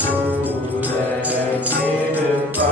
தூர செருப்பா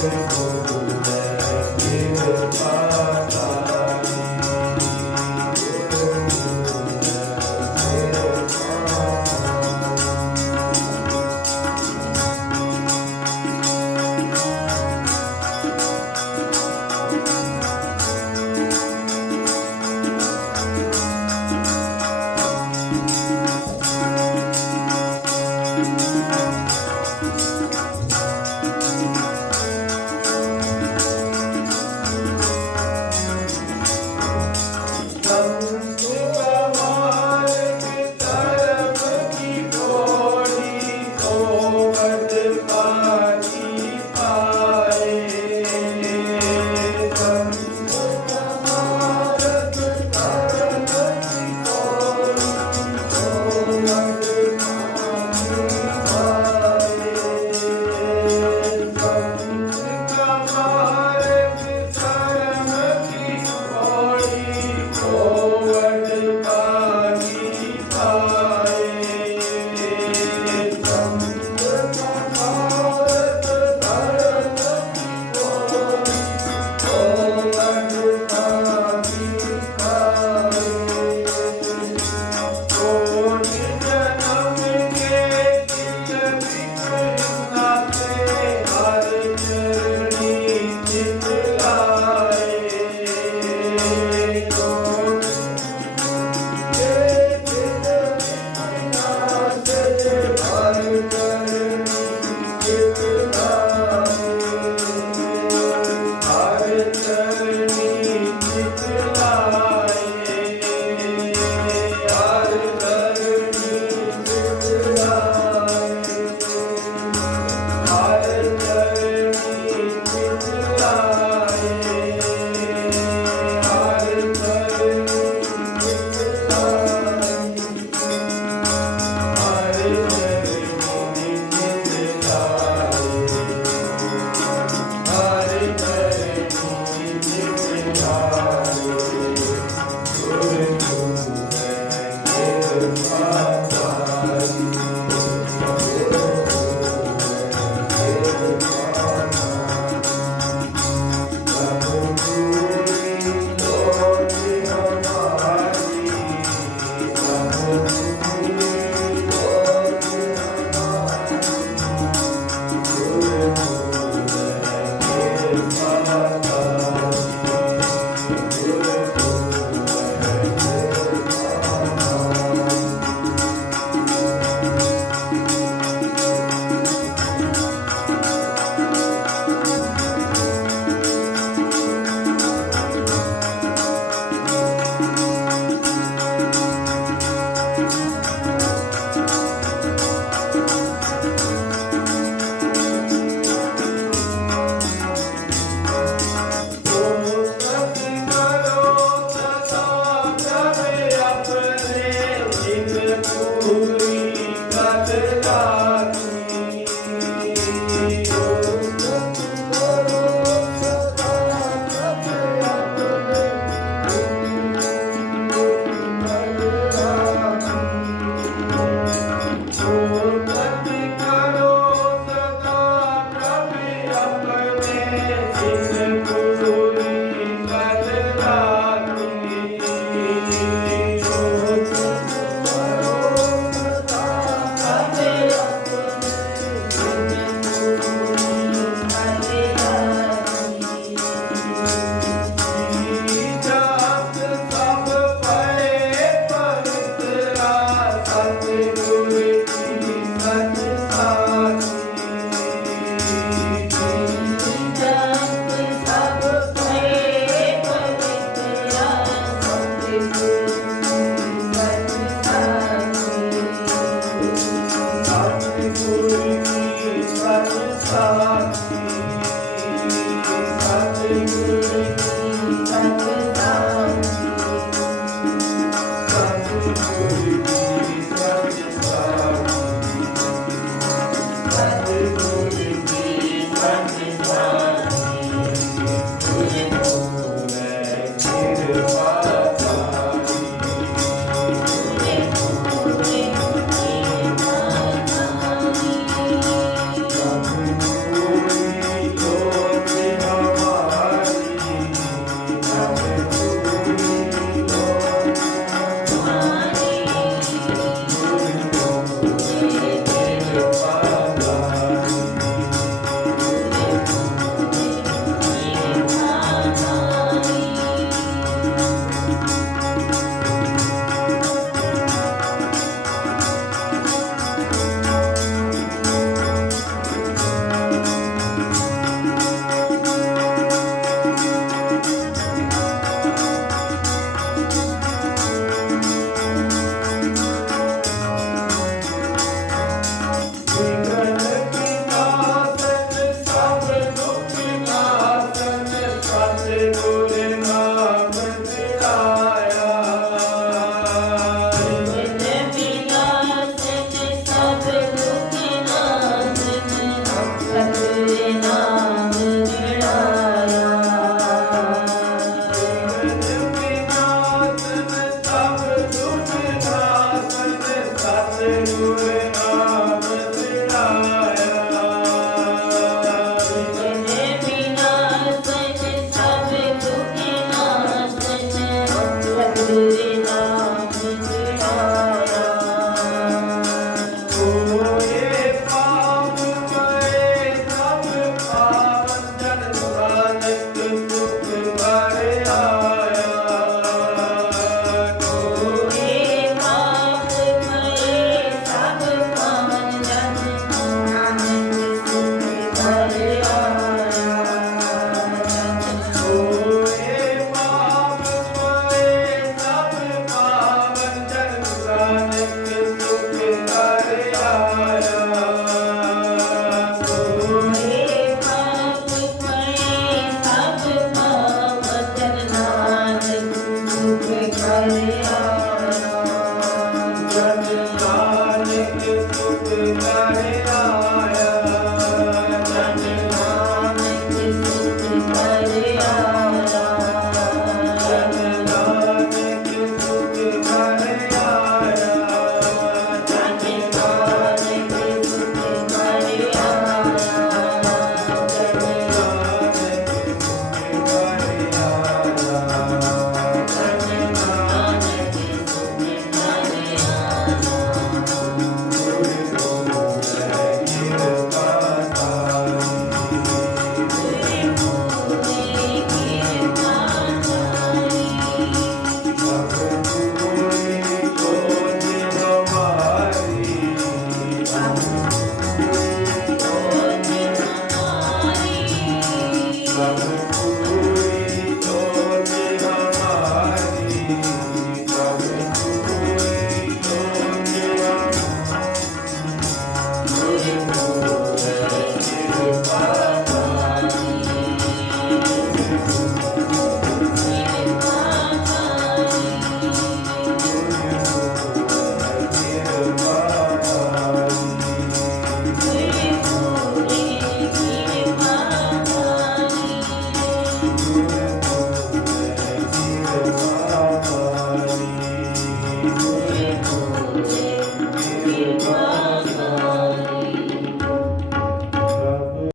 beautiful.